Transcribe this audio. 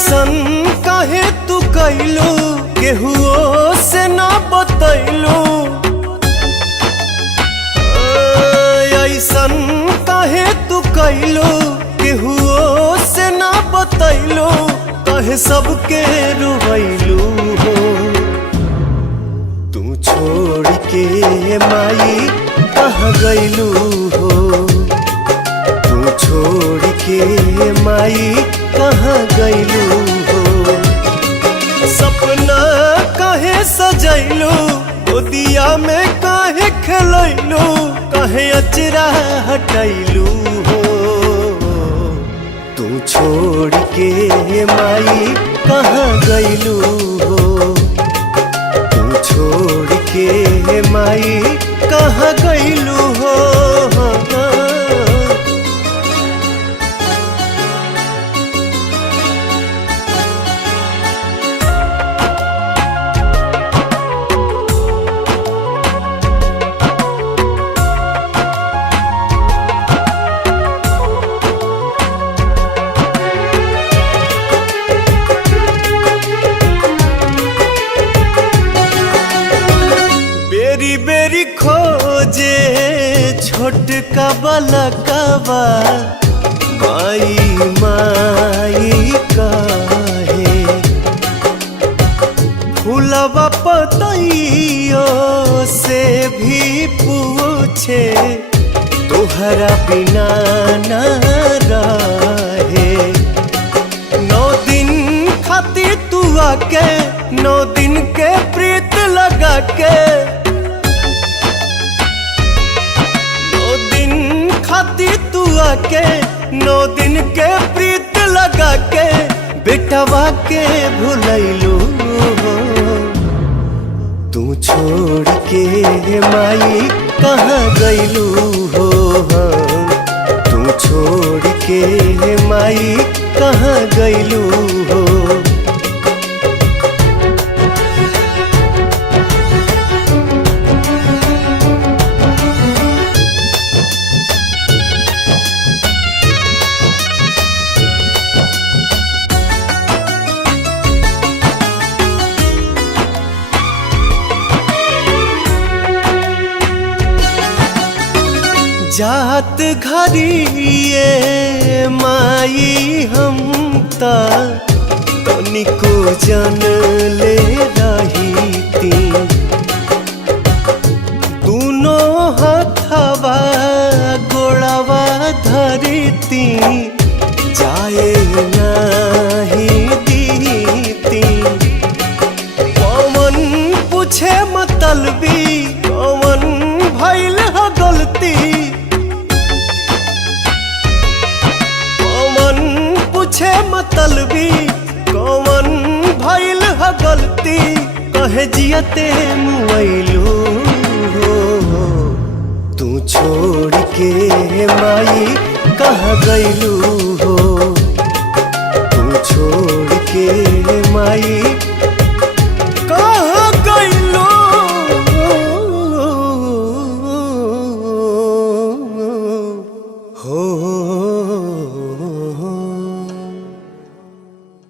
ऐसन काहे तू कैलू केहुओ से ना बतैलू। ऐसन काहे तू कैलू केहुओ से ना बतैलू। कहे सबके रुवैलू हो तू छोड़ के माई कहाँ गैलू हो। तू छोड़ के माई कहाँ गैलू हो। सपना काहे सजैलू गोदिया में काहे खेलैलू। काहे अचरा हटैलू हो तू छोड़ के माई कहाँ गैलू हो। तू छोड़ के माई कहाँ गैलू हो। बेरी बेरी खोजे छोटका बलकवा माई माई काहे। फूलवा पतइयो से भी पूछे तोहरा बिना ना रहे। 9 दिन खातिर तू आके 9 दिन के प्रीत लगा के। 9 दिन खातिर तू आके 9 दिन के प्रीत लगा के। बेटवा के भुलैलू हो तू छोड़ के माई कहाँ गैलू हो। तू छोड़ के माई कहाँ गैलू हो। जात घरिए माई हम तनिको जन ले रही। दोनों हथवा गोड़वा धरती जाए नहीं दीती। कौन पूछे मतलबी कौन भइल ह गलती। पूछे मतलबी कौन भइल ह गलती। कहे जियते मुआइलू हो तू छोड़ के माई कहाँ गैलू हो। तू छोड़ के माई